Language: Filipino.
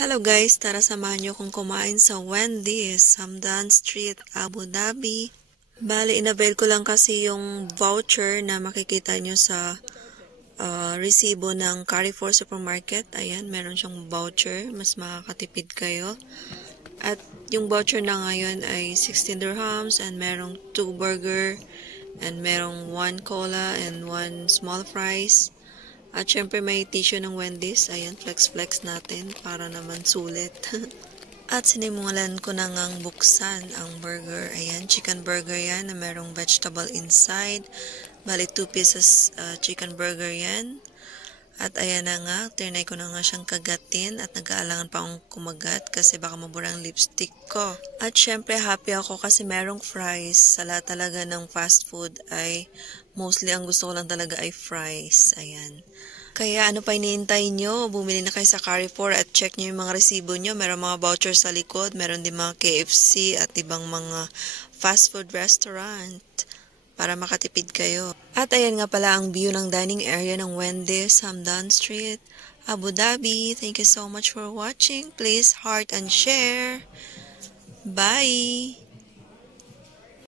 Hello guys, tara samahan nyo kung kumain sa Wendy's, Hamdan Street, Abu Dhabi. Bali, inavail ko lang kasi yung voucher na makikita nyo sa resibo ng Carrefour Supermarket. Ayan, meron siyang voucher, mas makakatipid kayo. At yung voucher na ngayon ay 16 dirhams and merong 2 burger and merong 1 cola and 1 small fries. At syempre may tissue ng Wendy's. Ayan, flex natin para naman sulit. At sinimulan ko na ngang buksan ang burger. Ayan, chicken burger yan na merong vegetable inside. Bali, 2 pieces chicken burger yan. At ayan na nga, tinay ko na nga siyang kagatin at nag-aalangan pa akong kumagat kasi baka mabura ang lipstick ko. At syempre happy ako kasi merong fries. Sa lahat talaga ng fast food ay mostly ang gusto ko lang talaga ay fries. Ayan. Kaya ano pa iniintay nyo? Bumili na kayo sa Carrefour at check nyo yung mga resibo nyo. Meron mga voucher sa likod, meron din mga KFC at ibang mga fast food restaurant para makatipid kayo. At ayan nga pala ang view ng dining area ng Wendy's, Hamdan Street, Abu Dhabi. Thank you so much for watching. Please heart and share. Bye!